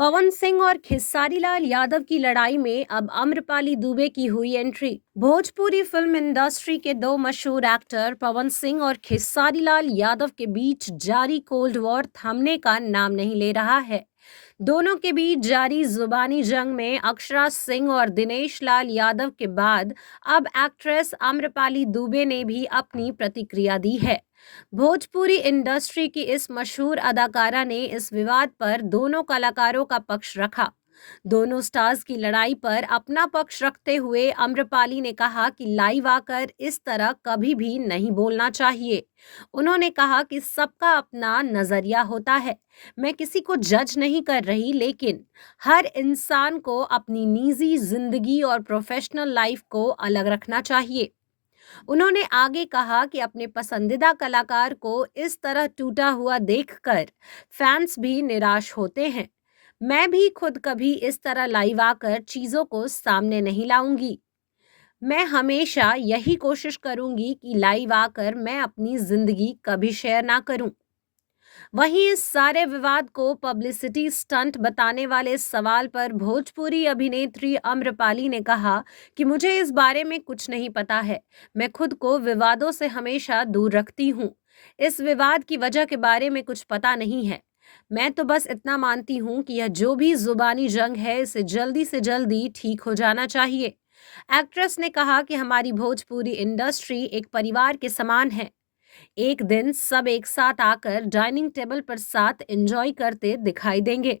पवन सिंह और खेसारीलाल यादव की लड़ाई में अब आम्रपाली दुबे की हुई एंट्री। भोजपुरी फिल्म इंडस्ट्री के दो मशहूर एक्टर पवन सिंह और खेसारीलाल यादव के बीच जारी कोल्ड वॉर थमने का नाम नहीं ले रहा है। दोनों के बीच जारी जुबानी जंग में अक्षरा सिंह और दिनेश लाल यादव के बाद अब एक्ट्रेस आम्रपाली दुबे ने भी अपनी प्रतिक्रिया दी है। भोजपुरी इंडस्ट्री की इस मशहूर अदाकारा ने इस विवाद पर दोनों कलाकारों का पक्ष रखा। दोनों स्टार्स की लड़ाई पर अपना पक्ष रखते हुए अम्रपाली ने कहा कि लाइव आकर इस तरह कभी भी नहीं बोलना चाहिए। उन्होंने कहा कि सबका अपना नजरिया होता है। मैं किसी को जज नहीं कर रही, लेकिन हर इंसान को अपनी निजी जिंदगी और प्रोफेशनल लाइफ को अलग रखना चाहिए। उन्होंने आगे कहा कि अपने पसंदीदा कलाकार को इस तरह टूटा हुआ देखकर फैंस भी निराश होते हैं। मैं भी खुद कभी इस तरह लाइव आकर चीजों को सामने नहीं लाऊंगी। मैं हमेशा यही कोशिश करूंगी कि लाइव आकर मैं अपनी जिंदगी कभी शेयर ना करूं। वहीं इस सारे विवाद को पब्लिसिटी स्टंट बताने वाले सवाल पर भोजपुरी अभिनेत्री अम्रपाली ने कहा कि मुझे इस बारे में कुछ नहीं पता है। मैं खुद को विवादों से हमेशा दूर रखती हूँ। इस विवाद की वजह के बारे में कुछ पता नहीं है। मैं तो बस इतना मानती हूँ कि यह जो भी जुबानी जंग है, इसे जल्दी से जल्दी ठीक हो जाना चाहिए। एक्ट्रेस ने कहा कि हमारी भोजपुरी इंडस्ट्री एक परिवार के समान है। एक दिन सब एक साथ आकर डाइनिंग टेबल पर साथ एंजॉय करते दिखाई देंगे।